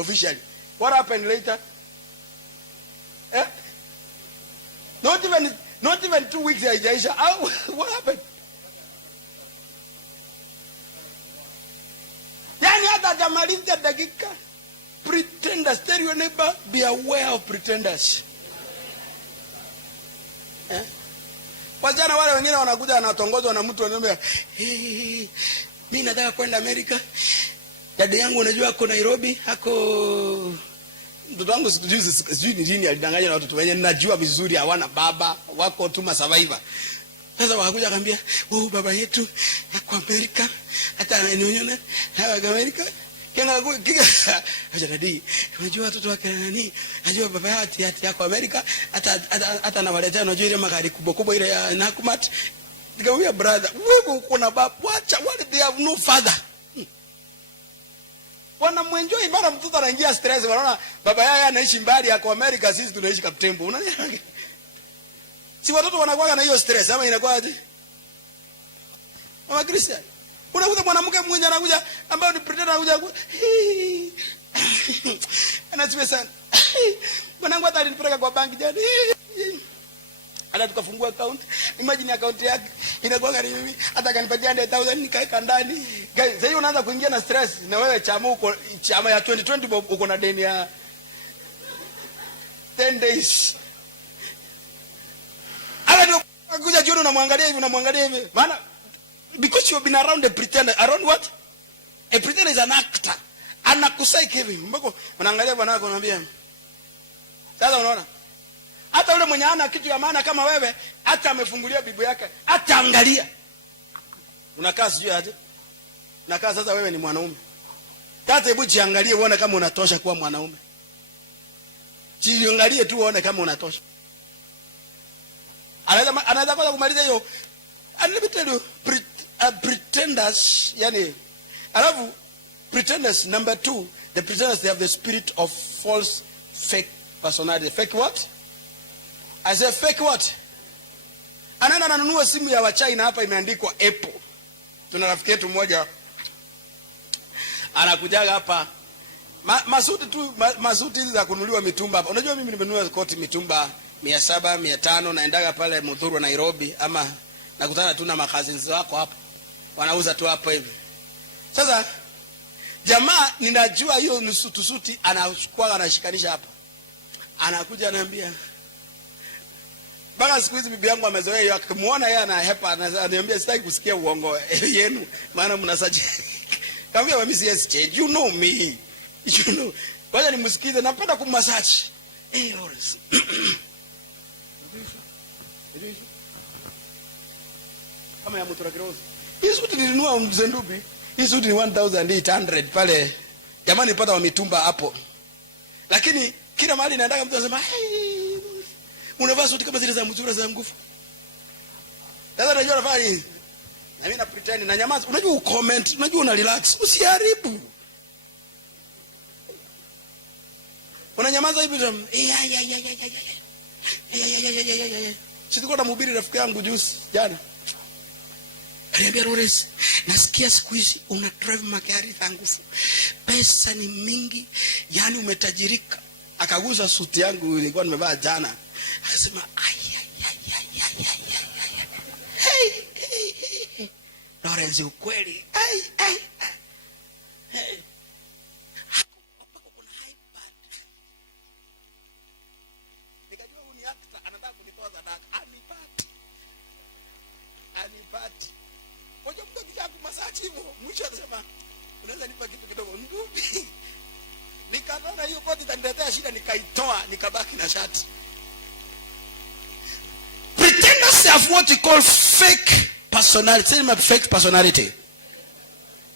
officially. What happened later? Eh? Not even 2 weeks haijaisha. What happened? Yani hata jamaliza dakika. Pretenders. Tell your neighbor, be aware of pretenders. Eh? Wajana wale wengine wanakuja wanatongozwa na mtu anambia, mimi nataka kwenda Amerika. Dada yangu unajua ako Nairobi, ako mtoto wangu sijui ni nini alidanganya na watoto wenyewe ninajua vizuri hawana baba, wako tu survivor. Sasa wakakuja akamwambia, baba yetu ako Amerika, hata ananiona hawa Amerika. Kinga hajadai. Unajua watoto wake nani? Unajua baba yako Amerika, hata anawaletea unajua ile magari kubwa ile ya Nakumat. Nikamwambia brother, wewe uko na baba, wacha wale they have no father. Wanamwenjoy mara mtoto anaingia stress, wanaona baba yake anaishi mbali yako Amerika, sisi tunaishi Kaptembo. Unaona? Si watoto wanakuwa na hiyo stress ama inakuwa aje? Mama Christian, unakuta mwanamke mwenye anakuja ambaye ni pretender anakuja anasiwe sana. Mwanangu hata alinipeleka kwa banki jana. Hata tukafungua account. Imagine account yake inakuwa kama mimi, hata kanipatia 100,000 nikaeka ndani. Guys, sasa hiyo unaanza kuingia na stress na wewe chama ya 2020 uko na deni ya 10 days. Akuja jioni unamwangalia hivi. Maana because you have been around a pretender. Around what? A pretender is an actor. Anakusaiki hivi. Mbona unaangalia bwana wako unamwambia. Sasa unaona? Hata yule mwenye ana kitu ya maana kama wewe, hata amefungulia bibi yake, hata angalia. Unakaa sijui aje. Unakaa sasa wewe ni mwanaume. Sasa hebu jiangalie uone kama unatosha kuwa mwanaume. Jiangalie tu uone kama unatosha. Anaweza kwanza kumaliza hiyo. And let me tell you, pretenders, yani, alafu, pretenders, number 2, the pretenders, they have the spirit of false, fake personality. Fake what? I say fake what? Anaenda ananunua simu ya Wachina hapa imeandikwa Apple. Tuna rafiki yetu mmoja anakujaga hapa masuti hizi za kununuliwa mitumba hapa. Unajua mimi nimenunua koti mitumba 700, 500 naendaga pale Mudhuru Nairobi, ama nakutana tu na makazins wako hapo. Wanauza tu hapo hivi. Sasa jamaa ninajua hiyo nusu suti anachukua anashikanisha hapa. Anakuja ananiambia, baka siku hizi bibi yangu amezoea hiyo, akimuona yeye anahepa ananiambia sitaki kusikia uongo yenu maana mnasaje. Kaambia mimi yes change, you know me. You know. Wacha nimsikize, napenda kummassage. Lawrence. Kama ya motora kirozi. Hii suti nilinunua Mzendubi. Hii suti ni 1800 pale. Jamani nilipata wa mitumba hapo. Lakini kila mahali naendaga mtu anasema, "Hey, unavaa suti kama zile za mzura za nguvu." Sasa unajua nafanya nini? Na mimi na pretend na nyamaza. Unajua ucomment, unajua una relax, usiharibu. Unanyamaza hivi tu. Sikuwa na mhubiri rafiki yangu juzi jana. Aliambia Lawrence, nasikia siku hizi una drive magari zangu. Pesa ni mingi, yani umetajirika. Akaguza suti yangu nilikuwa nimevaa jana. Akasema hey. Lawrence ukweli. Nikajua huyu ni actor anataka kunitoa sadaka. Anipati. Ngoja mtu akitaka kumasaji hivyo, mwisho anasema unaweza nipa kitu kidogo ndupi. Nikaona hiyo koti itaniletea shida, nikaitoa, nikabaki na shati. Pretenders have what we call fake personality. Say my fake personality.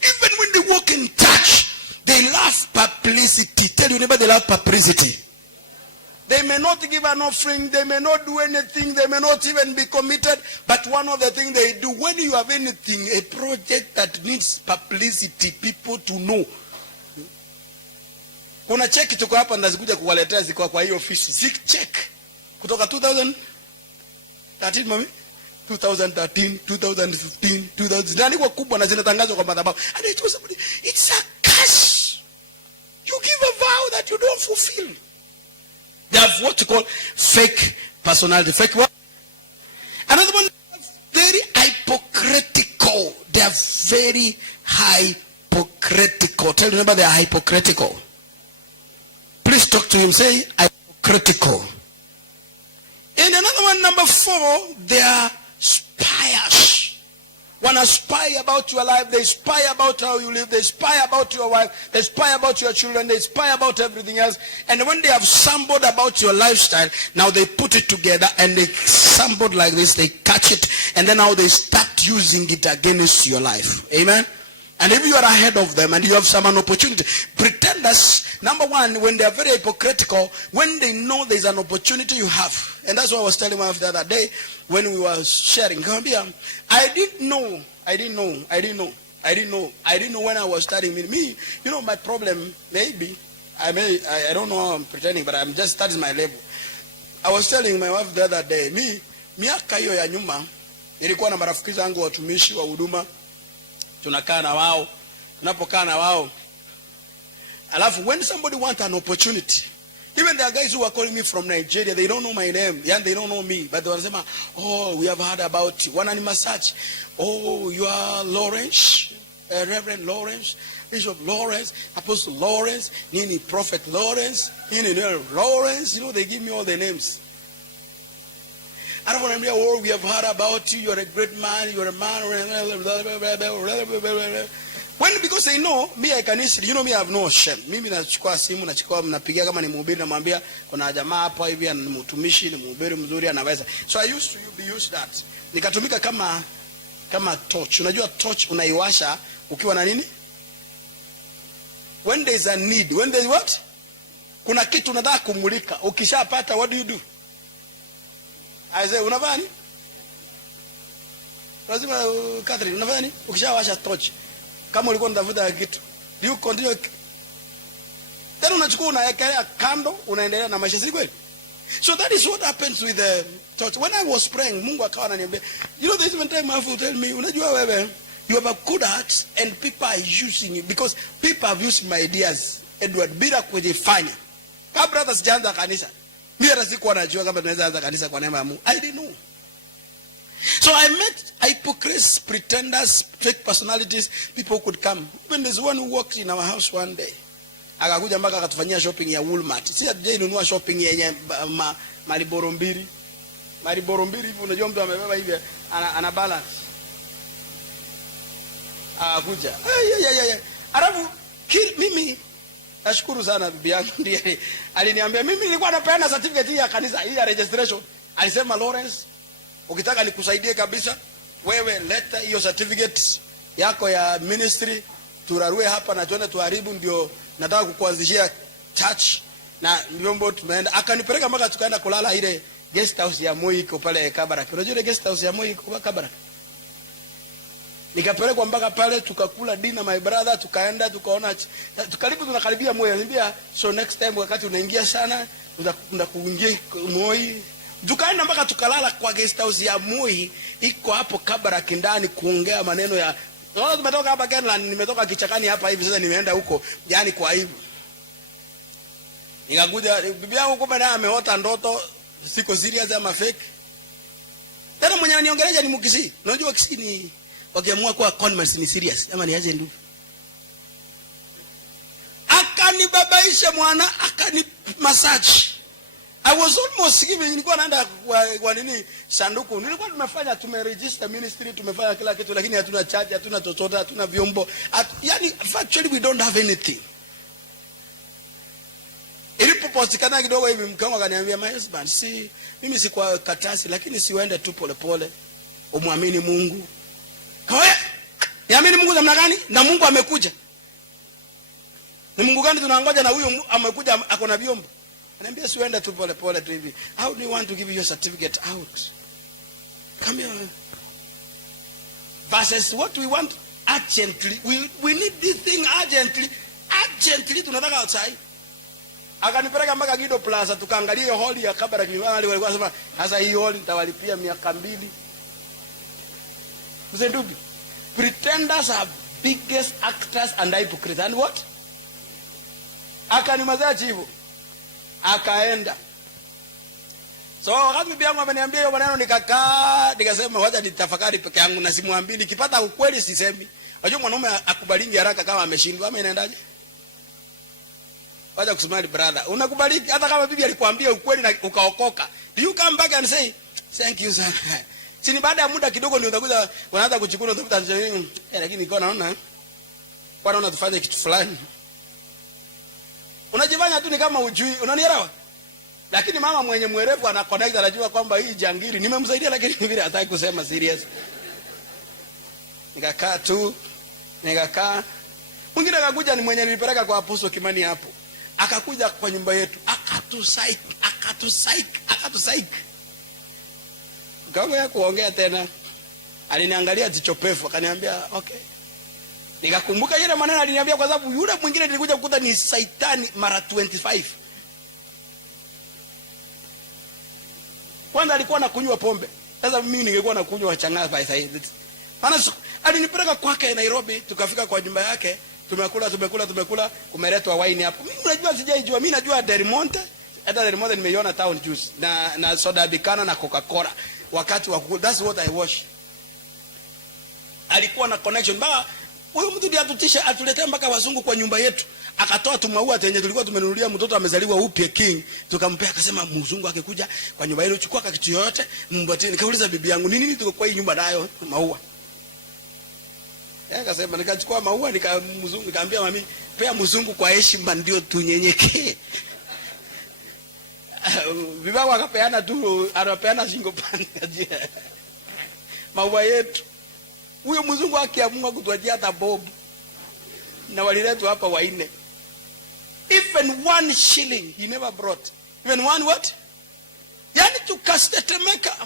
Even when they walk in touch, they love publicity. Tell your neighbor they love publicity. They may not give an offering, they may not do anything, they may not even be committed, but one of the things they do, when you have anything, a project that needs publicity, people to know. Kuna check tuko hapa nazikuja kuwaletea ziko kwa hiyo ofisi. Zik check kutoka 2013 mami, 2013, 2015, 2000. Ndani kwa kubwa na zinatangazwa kwa madhabahu. And it was somebody, it's a curse. You give a vow fulfill. They have what you call fake personality. Fake what? Another one, very hypocritical. They are very hypocritical. Tell your neighbor they are hypocritical. Please talk to him. Say hypocritical. And another one, number 4, they are spiers. Want to spy about your life. They spy about how you live. They spy about your wife. They spy about your children. They spy about everything else. And when they have stumbled about your lifestyle, now they put it together and they stumbled like this. They catch it. And then now they start using it against your life. Amen. And if you are ahead of them and you have some an opportunity, pretenders, number 1, when they are very hypocritical, when they know there's an opportunity you have. And that's what I was telling my wife the other day when we were sharing. I didn't know when I was studying. Me, you know, my problem, maybe, I don't know how I'm pretending, but I'm just, that is my level. I was telling my wife the other day, miaka hiyo ya nyuma, nilikuwa na marafiki zangu watumishi wa huduma. Tunakaa na wao, tunapokaa na wao, alafu when somebody wants an opportunity, even there are guys who are calling me from Nigeria, they don't know my name, and they don't know me, but they wanasema, oh, we have heard about you. Wanani massage, oh, you are Lawrence, Reverend Lawrence, Bishop Lawrence, Apostle Lawrence, Nini Prophet Lawrence, Nini Lawrence, you know, they give me all the names. I don't want to hear, oh, we have heard about you, you're a great man, you're a man. When, because they know, me I can easily, you know me I have no shame. Mimi nachukua simu, napigia kama ni mhubiri namwambia kuna jamaa hapa hivi ni mtumishi, ni mhubiri mzuri anaweza. So I used to use that. Nikatumika kama torch. Unajua torch unaiwasha ukiwa na nini? When there is a need, when there is what? Kuna kitu unataka kumulika. Ukishapata, what do? I say, unafanya nini? Lazima Catherine, unafanya nini? Ukishawasha torch. Kama ulikuwa unatafuta kitu, do you continue? Tena unachukua unaekelea kando, unaendelea na maisha, si kweli? So that is what happens with the torch. When I was praying, Mungu akawa ananiambia, you know, there's one time my father tell me, unajua wewe, you have a good heart and people are using it because people have used my ideas, Edward, bila kujifanya. Kama brother sijaanza kanisa. Mimi hata sikuwa najua kama tunaweza anza kanisa kwa neema ya Mungu. I didn't know. So I met hypocrites, pretenders, fake personalities, people who could come. Even there's one who walked in our house one day. Akakuja mpaka akatufanyia shopping ya Walmart. Si hatujai nunua shopping yenye Mariboro mbili. Mariboro mbili hivi unajua mtu amebeba hivi ana balance. Akakuja. Alafu mimi nashukuru sana bibi yangu ndiye aliniambia mimi nilikuwa napeana certificate ya kanisa hii ya registration. Alisema Lawrence, ukitaka nikusaidie kabisa, wewe leta hiyo certificate yako ya ministry, turarue hapa na tuende tuharibu, ndio nataka kukuanzishia church na vyombo. Tumeenda akanipeleka mpaka tukaenda kulala ile guest house ya Moi iko pale Kabarak. Unajua ile guest house ya Moi iko Kabarak? Nikapelekwa mpaka pale tukakula dinner my brother, tukaenda tukaona tukaribu tunakaribia Moi. Ananiambia so next time wakati unaingia sana utakwenda kuingia Moi. Tukaenda mpaka tukalala kwa guest house ya Moi iko hapo Kabarak ndani kuongea maneno ya naona tumetoka hapa Kenland, nimetoka kichakani hapa hivi sasa nimeenda huko, yani kwa hivyo. Nikakuja bibi yangu kumbe naye ameota ndoto, siko serious ama fake. Tena mwenye ananiongelea ni Mkisii. Unajua Kisii ni wakiamua kwa conference ni serious ama ni aje ndugu. Akanibabaisha mwana, akani massage. I was almost giving, nilikuwa naenda kwa nini sanduku. Nilikuwa tumefanya, tumeregister ministry, tumefanya kila kitu, lakini hatuna church, hatuna chochote, hatuna vyombo. Yani actually we don't have anything. Ilipopostikana kidogo hivi mke wangu akaniambia, my husband, si mimi si kwa katasi, lakini siwende tu pole pole. Umwamini Mungu. Kawe, niamini Mungu namna gani? Na Mungu amekuja. Ni Mungu gani tunangoja na huyo amekuja ako na vyombo? Ananiambia siwende tu pole pole tu hivi. How do you want to give your certificate out? Come here. Versus what we want urgently. We need this thing urgently. Urgently tunataka outside. Akanipeleka mpaka Gido Plaza tukaangalia hiyo hall ya Kabarak. Walikuwa wanasema sasa hii hall nitawalipia miaka 2. Mzendubi. Pretenders are biggest actors and hypocrites. And what? Akanimazia hivyo. Akaenda. So wakati bibi yangu ameniambia hiyo maneno, nikakaa nikasema wacha nitafakari peke yangu na simwambii, nikipata ukweli sisemi. Unajua mwanaume akubalingi haraka kama ameshindwa ama inaendaje? Wacha kusmile brother. Unakubaliki hata kama bibi alikwambia ukweli na ukaokoka. Do you come back and say thank you sir? Sini baada ya muda kidogo ndio utakuja unaanza kuchukua utakuta lakini niko naona kwa naona tufanye kitu fulani. Unajifanya tu ni kama ujui, unanielewa? Lakini mama mwenye mwerevu ana connect, anajua kwamba hii jangiri nimemsaidia, lakini vile hataki kusema serious. Nikakaa tu, nikakaa. Mwingine akakuja, ni mwenye nilipeleka kwa Apostle Kimani hapo. Akakuja kwa nyumba yetu, akatusaik. Kama ya kuongea tena, aliniangalia jichopefu, akaniambia okay. Nikakumbuka yule maneno aliniambia, kwa sababu yule mwingine nilikuja kukuta ni Saitani mara 25. Kwanza alikuwa anakunywa pombe. Sasa mimi ningekuwa nakunywa chang'aa by side. Maana alinipeleka kwake Nairobi, tukafika kwa nyumba yake, tumekula, kumeletwa wine hapo. Mimi unajua sijaijua, mimi najua Del Monte. Hata Del Monte nimeiona town juice na soda bikana na Coca-Cola wakati wa that's what I wash. Alikuwa na connection baba. Huyo mtu ndiye atutisha, atuletea mpaka wazungu kwa nyumba yetu. Akatoa tumaua tenye tulikuwa tumenunulia mtoto amezaliwa upya king, tukampea, akasema mzungu akikuja kwa nyumba yetu chukua kitu yote mbatie. Nikauliza bibi yangu ni nini tuko kwa hii nyumba nayo maua? Akasema nikachukua maua nikamzungu, nikamwambia mami pea mzungu kwa heshima ndio tunyenyekee. Bibi wangu akapeana tu, anapeana shingo pande maua yetu. Huyo mzungu akiamua kutuachia hata bob na waliletwa hapa waine. Even 1 shilling he never brought. Even one what? Yani tukastetemeka.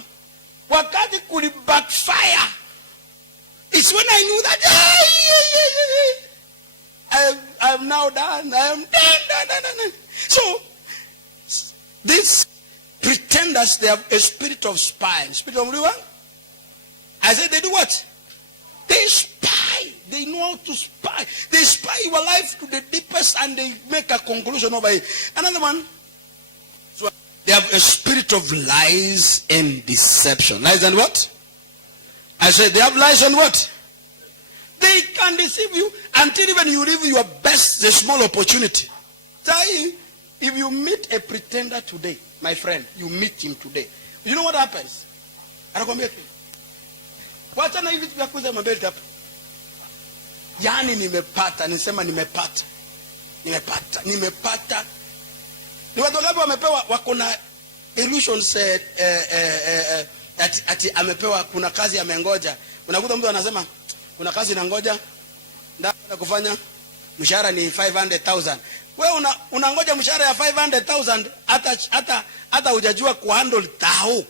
Wakati kuli backfire. It's when I knew that I'm now done. I am done. So these pretenders, they have a spirit of spying. Spirit of what? I said they do what? They spy. They know how to spy. They spy your life to the deepest and they make a conclusion over it. Another one. So they have a spirit of lies and deception. Lies and what? I said they have lies and what? They can deceive you until even you live your best, the small opportunity. So if you meet a pretender today, my friend, you meet him today. You know what happens? Anakwambia wacha na hivi vya kuuza mabeli hapa. Yaani nimepata. Ni watu wangapi wamepewa, wako na illusions ati amepewa, kuna kazi amengoja. Unakuta mtu anasema kuna kazi inangoja ndio kufanya, mshahara ni 500,000. Wewe unangoja mshahara ya 500,000 hata hujajua kuhandle tao.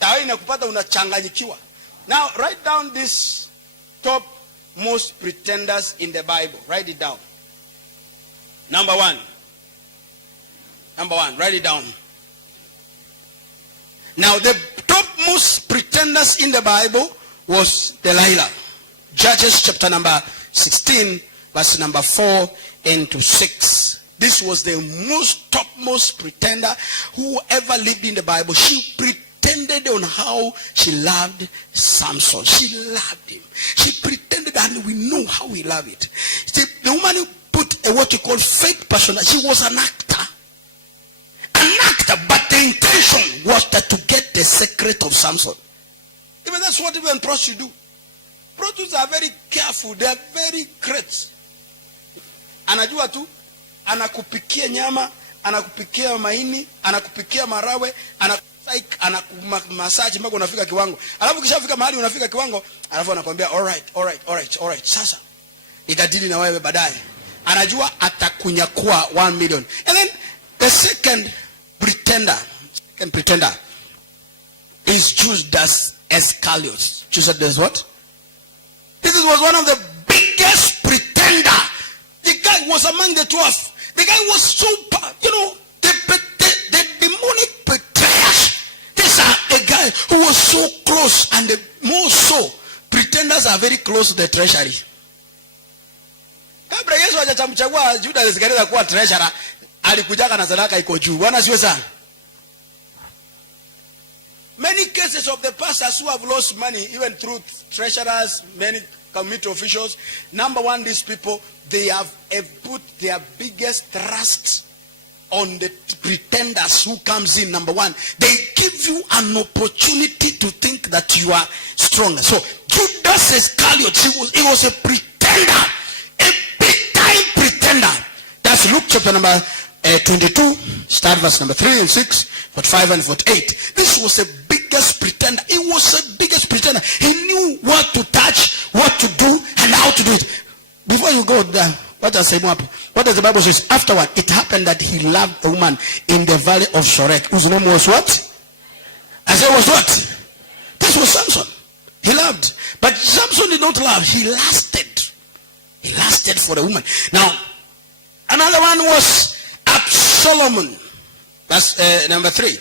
Tao inakupata unachanganyikiwa. Now write down this top most pretenders in the Bible. Write it down. Number one, write it down. Now the top most pretenders in the Bible was Delilah. Judges chapter number 16 verse number 4 and 6. This was the topmost pretender who ever lived in the Bible. She pretended on how she loved Samson. She loved him. She pretended, and we know how we love it. See, the woman who put what you call fake persona, she was an actor. But the intention was that to get the secret of Samson. Even that's what even prostitutes do. Prostitutes are very careful. They are very great. Anajua tu, anakupikia nyama, anakupikia maini, anakupikia marawe, anakumassage mpaka unafika kiwango. Alafu kishafika mahali unafika kiwango, alafu anakuambia alright. Sasa nitadili na wewe baadaye. Anajua atakunyakua 1 million. And then the second pretender is Judas Iscariot. Judas what? This was one of the biggest pretender. The guy was among the 12. The guy was super, the demonic betrayers. These are a guy who was so close, and more so, pretenders are very close to the treasury. Kabla Yesu hajamchagua Judas Iscariot kuwa treasurer, alikujaga na sadaka iko juu. Bwana siwe sana. Many cases of the pastors who have lost money, even through treasurers, many community officials. Number one, these people, they have put their biggest trust on the pretenders who comes in. Number one, they give you an opportunity to think that you are stronger. So Judas Iscariot, he was a pretender, a big time pretender. That's Luke chapter number 22, start verse number 3 and 6, 45 and 48. This was a biggest pretender. He was the biggest pretender. He knew what to touch, what to do, and how to do it. Before you go there, what does the Bible says? Afterward, it happened that he loved a woman in the valley of Sorek, whose name was what? I said was what? This was Samson. He loved. But Samson did not love. He lasted. He lasted for the woman. Now, another one was Absalom. That's number 3.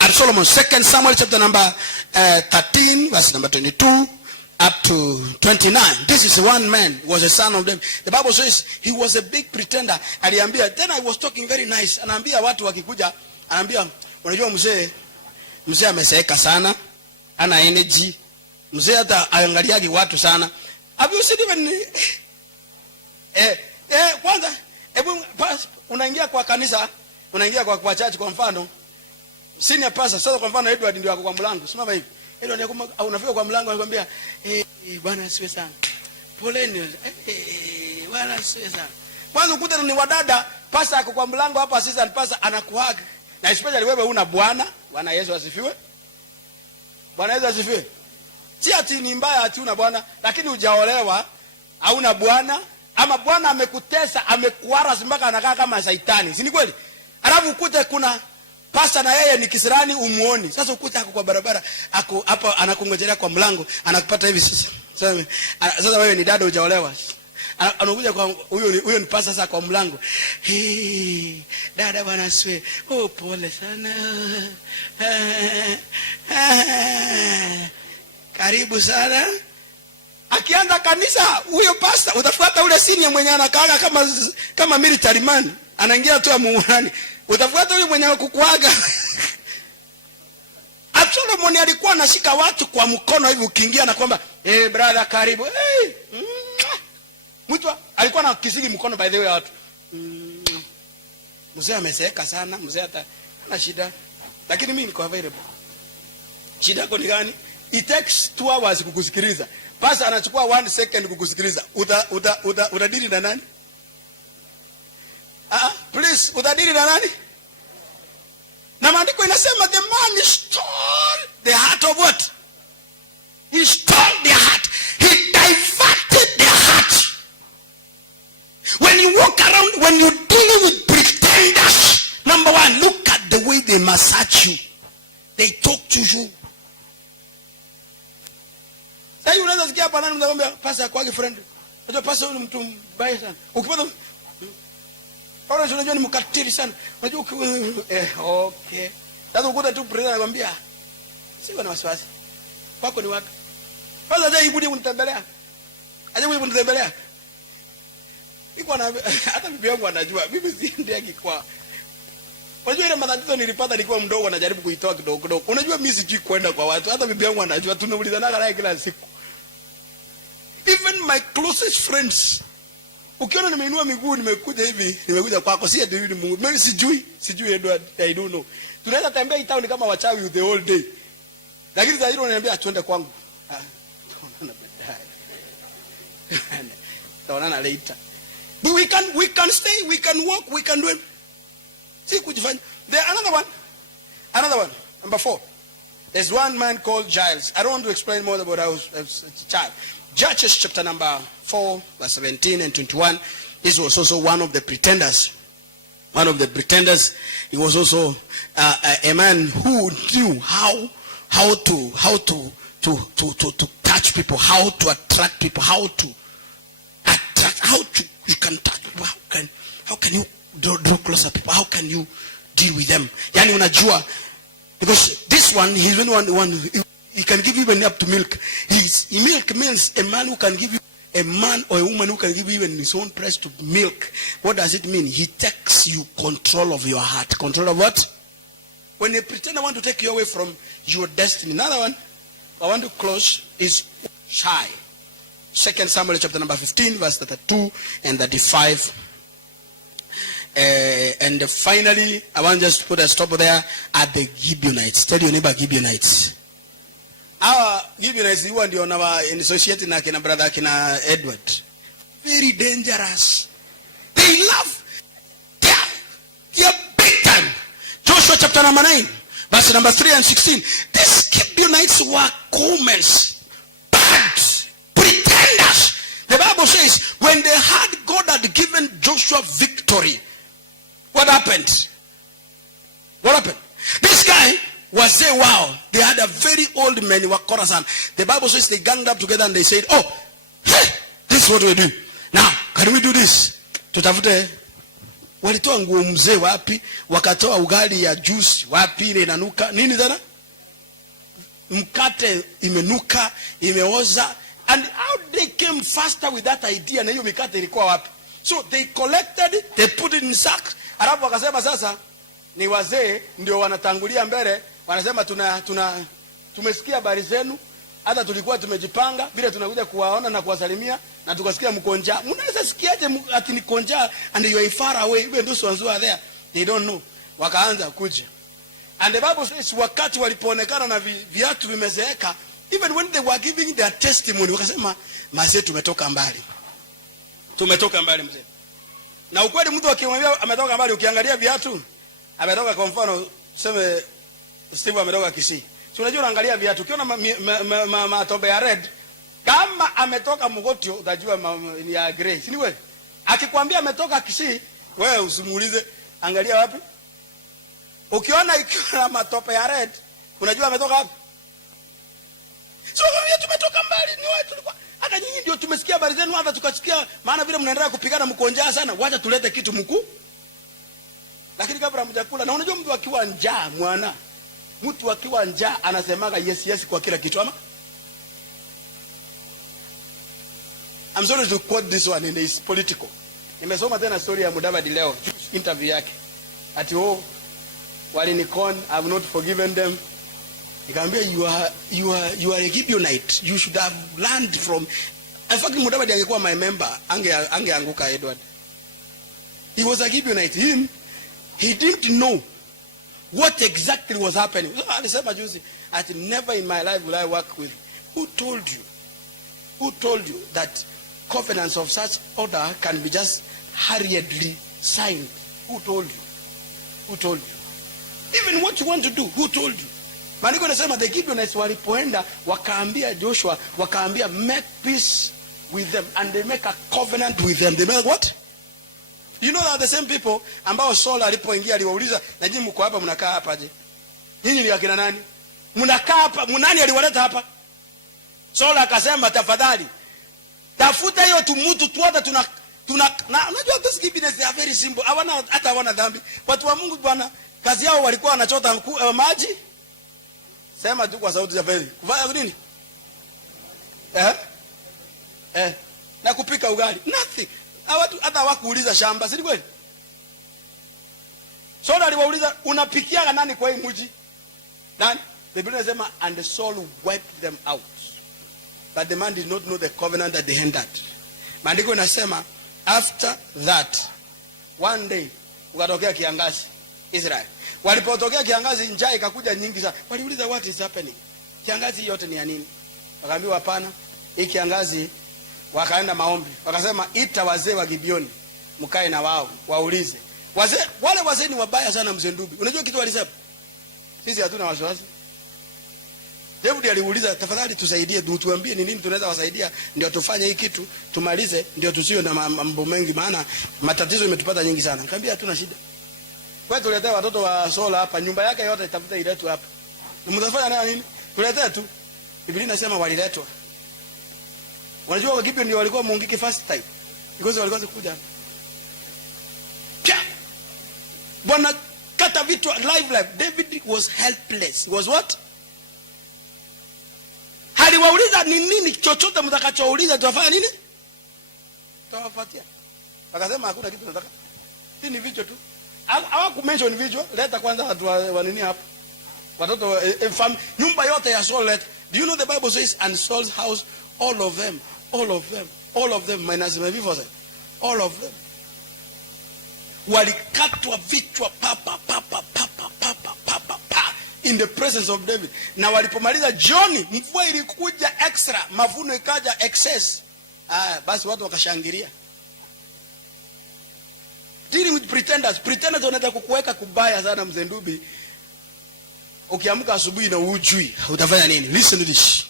Absalom, 2 Samuel chapter number 13, verse number 22 up to 29. This is one man, was a son of them. The Bible says he was a big pretender. Aliambia, then I was talking very nice. Anaambia watu wakikuja, anaambia, unajua mzee ameseeka sana, ana energy. Mzee hata aangaliagi watu sana. Have you seen even kwanza unaingia kwa kanisa, unaingia kwa church kwa mfano, senior pastor sasa kwa mfano Edward ndio ako kwa mlango. Simama hivi. Edward unafika kwa mlango anakuambia, bwana asiwe sana. Poleni. Bwana asiwe sana. Kwanza ukuta ni wadada, pastor ako kwa mlango hapa, assistant pastor anakuaga. Na especially wewe una bwana. Bwana Yesu asifiwe. Bwana Yesu asifiwe. Si ati ni mbaya ati una bwana, lakini hujaolewa, hauna bwana, ama bwana amekutesa, amekuara mpaka anakaa kama shaitani. Si ni kweli? Alafu ukute kuna pasta na yeye ni kisirani umuoni. Sasa ukute ako kwa barabara, ako hapa anakungojelea kwa mlango, anakupata hivi sisi. Sasa wewe ni dada hujaolewa. Anakuja kwa huyo ni pasta sasa kwa mlango. Dada bwana asiwe. Pole sana. Karibu sana. Akianza kanisa huyo pasta utafuata ule senior mwenye anakaa kama military man. Anaingia tu amuani. Utafuata huyo mwenye kukuaga. Absalom alikuwa anashika watu kwa mkono hivi ukiingia na kwamba brother karibu. Mtu alikuwa na kisigi mkono by the way watu. Mzee amezeeka sana, mzee hata hana shida. Lakini mimi niko available. Shida yako ni gani? It takes 2 hours kukusikiliza. Pastor anachukua 1 second kukusikiliza. Utadili na nani? Please, utadili na nani? Na maandiko inasema the man stole the heart of what? He stole their heart. He diverted their heart. When you walk around, when you deal with pretenders, number one, look at the way they massage you. They talk to you. Sasa unaweza sikia hapa nani mnakwambia pasa kwa friend. Unajua pasa huyu mtu mbaya sana. Ukipata unajua ni mkatili sana. Unajua okay. Sasa ukuta tu president anakuambia sio na wasiwasi. Wako ni wapi? Kwanza aje ibudi unitembelea. Aje ibudi unitembelea. Iko na hata bibi yangu anajua. Mimi siendeagi kwa. Unajua ile matatizo nilipata nikiwa mdogo najaribu kuitoa kidogo kidogo. Unajua mimi sijui kwenda kwa watu. Hata bibi yangu anajua tunaulizana naye kila siku. Even my closest friends. Ukiona nimeinua miguu nimekuja hivi, nimekuja kwako si ati Mungu. Mimi sijui Edward, I don't know. Tunaweza tembea town kama wachawi the whole day. Lakini sasa hilo unaniambia tuende kwangu. Tunaona baadaye. Tunaona later. But we can stay, we can walk, we can do it. See kujifanya. There another one. Number 4. There's one man called Giles. I don't want to explain more about how a child. Judges chapter number 4, verse 17 and 21. This was also one of the pretenders. One of the pretenders. He was also a man who knew how to touch people, how to attract people, you can touch people, how can you draw closer people, how can you deal with them? Yani unajua, because this one, he's the one he can give you even up to milk. Milk means a man who can give you a man or a woman who can give even his own price to milk, what does it mean? He takes you control of your heart. Control of what? When a pretender want to take you away from your destiny. Another one I want to close is shy. 2 Samuel chapter number 15 verse 32 and 35. And finally, I want just to put a stop there at the Gibeonites. Tell your neighbor Gibeonites. Our Gibeonites, you want to associate na kina brother kina Edward. Very dangerous. They love their big time. Joshua chapter number 9, verse number 3 and 16. These Gibeonites were comments, bad, pretenders. The Bible says, when they heard God had given Joshua victory, what happened? What happened? This guy was saying, wow, they had a very old man who were Khorasan. The Bible says they ganged up together and they said, oh, hey, this is what we do. Now, can we do this? Tutafute. Walitoa nguo mzee wapi, wakatoa ugali ya juice wapi ile inanuka. Nini tena? Mkate imenuka, imeoza. And how they came faster with that idea na hiyo mikate ilikuwa wapi? So they collected, they put it in sack. Alafu wakasema sasa ni wazee ndio wanatangulia mbele, wanasema tumesikia habari zenu, hata tulikuwa tumejipanga bila tunakuja kuwaona na kuwasalimia na tukasikia mkonja. Mnaweza sikiaje ati ni konja and you are far away, even those ones who are there they don't know. Wakaanza kuja. And the Bible says wakati walipoonekana na viatu vimezeeka, even when they were giving their testimony, wakasema mzee tumetoka mbali. Tumetoka mbali mzee. Na ukweli mtu akimwambia ametoka mbali, ukiangalia viatu ametoka, kwa mfano sema Steve ametoka Kisii. Si unajua unaangalia viatu, ukiona matobe ya red, kama ametoka Mugotio utajua ni ya grey. Si ni wewe? Akikwambia ametoka Kisii, wewe usimuulize angalia wapi. Ukiona ikiwa matope ya red, unajua ametoka wapi. So kama tumetoka mbali, ni wewe tulikuwa hata nyinyi ndio tumesikia habari zenu, hata tukasikia, maana vile mnaendelea kupigana mkonjaa sana, wacha tulete kitu mkuu. Lakini kabla mjakula, na unajua mtu akiwa njaa mtu akiwa njaa anasemaga yes kwa kila kitu ama. I'm sorry to quote this one, and it's political. Nimesoma tena story ya Mudavadi leo, interview yake. Ati walinikon, I have not forgiven them. Nikamwambia you are a Gibeonite. You should have learned from. In fact, Mudavadi angekuwa my member, angeanguka Edward. He was a Gibeonite. He didn't know what exactly was happening. So alisema juzi, ati never in my life will I work with. Who told you? Who told you that covenants of such order can be just hurriedly signed? Who told you? Who told you? Even what you want to do, who told you? Maandiko yanasema the Gibeonites walipoenda wakaambia Joshua, wakaambia make peace with them, and they make a covenant with them. They make what? You know that the same people ambao Saul alipoingia aliwauliza, na nyinyi mko hapa mnakaa hapa je? Nyinyi ni akina nani? Mnakaa hapa, nani aliwaleta hapa? Saul akasema tafadhali tafuta hiyo mtu tu, hata tuna unajua those Gibeonites they are very simple. Hawana dhambi. Watu wa Mungu bwana, kazi yao walikuwa wanachota maji. Sema tu kwa sauti ya fedhi. Kufanya nini? Na kupika ugali. Nothing. Watu hata hawakuuliza shamba, si kweli? Saul aliwauliza unapikia nani kwa hii mji? Nani? The Bible inasema and the Saul wiped them out. But the man did not know the covenant that they entered. Maandiko inasema after that one day ukatokea kiangazi Israel. Walipotokea kiangazi, njaa ikakuja nyingi sana. Waliuliza what is happening? Kiangazi yote ni ya nini? Wakaambiwa hapana, hii kiangazi. Wakaenda maombi. Wakasema ita wazee wa Gibeoni, mkae na wao, waulize. Wale wazee ni wabaya sana mzee Ndubi. Unajua kitu walisema? Sisi hatuna wasiwasi. David aliuliza tafadhali tusaidie, tuambie ni nini tunaweza wasaidia ndio tufanye hii kitu, tumalize ndio tusiwe na mambo mengi, maana matatizo imetupata nyingi sana. Nikamwambia hatuna shida. Kwa tuletea watoto wa Sola hapa, nyumba yake yote itafuta iletwe hapa. Mtafanya nini? Tuletea tu. Biblia inasema waliletwa. Unajua wa Gibeon ndio walikuwa muungiki first time. Because walikuwa kuja. Bwana kata vitu live. David was helpless. He was what? Haliwauliza ni nini chochote mtakachouliza tutafanya nini? Tawapatia. Akasema hakuna kitu nataka. Hii ni vichwa tu. Hawaku mention vichwa, leta kwanza watu wa nini hapa. Watoto nyumba yote ya Saul leta. Do you know the Bible says and Saul's house all of them minus Mephibosheth. All of them. Walikatwa vichwa papa in the presence of David. Na walipomaliza jioni, mvua ilikuja extra, mavuno ikaja excess. Basi watu wakashangilia. Dealing with pretenders. Pretenders wanataka kukuweka kubaya sana mzee Ndubi. Ukiamka asubuhi na ujui, utafanya nini? Listen to this.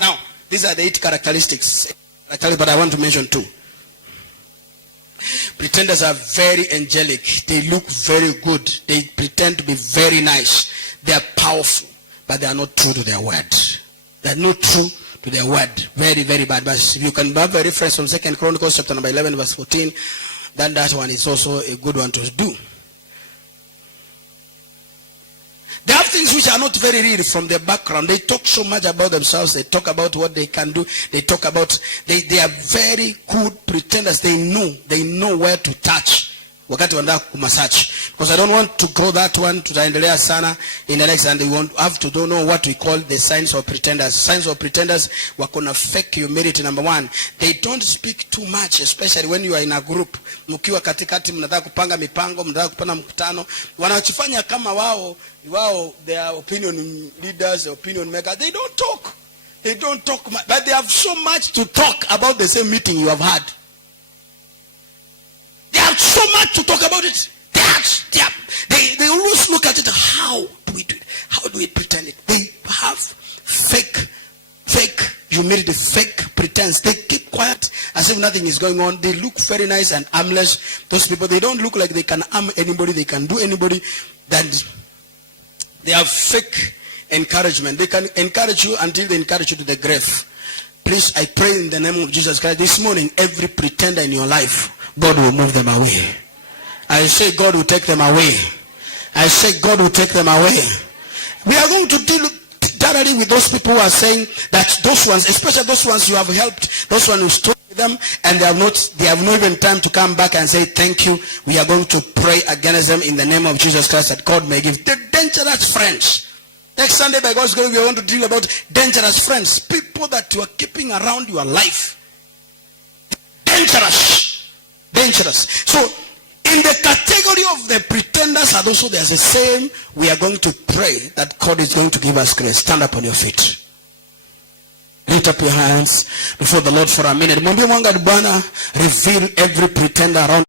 Now, these are the 8 characteristics. But I want to mention 2. Pretenders are very angelic. They look very good. They pretend to be very nice. They are powerful, but they are not true to their word. They are not true to their word. Very, very bad. But if you can have a reference from 2 Chronicles chapter number 11 verse 14, then that one is also a good one to do. They have things which are not very real from their background. They talk so much about themselves. They talk about what they can do. They talk about, they are very good pretenders. They know where to touch. Wakati wanda kumasearch. Because I don't want to grow that one to tutaendelea sana in the next, and they have to don't know what we call the signs of pretenders. Signs of pretenders wakona fake humility. Number 1, they don't speak too much, especially when you are in a group. Mkiwa katikati mnataka kupanga mipango, mnataka kupanga mkutano, wanachofanya kama wao they are opinion leaders, opinion makers. They don't talk much, but they have so much to talk about the same meeting you have had. They have so much to talk about it. They always look at it. How do we do it? How do we pretend it? They have fake humility, fake pretense. They keep quiet as if nothing is going on. They look very nice and harmless. Those people, they don't look like they can harm anybody. They can do anybody. That they have fake encouragement. They can encourage you until they encourage you to the grave. Please, I pray in the name of Jesus Christ this morning, every pretender in your life, God will move them away. I say God will take them away. I say God will take them away. We are going to deal thoroughly with those people who are saying that those ones, especially those ones you have helped, those ones who stood with them, and they have not even time to come back and say thank you. We are going to pray against them in the name of Jesus Christ, that God may give the dangerous friends. Next Sunday, by God's glory, we are going to deal about dangerous friends. People that you are keeping around your life. Dangerous. So, in the category of the pretenders are also there's the same. We are going to pray that God is going to give us grace. Stand up on your feet. Lift up your hands before the Lord for a minute. Mwambie Mungu Bwana, reveal every pretender around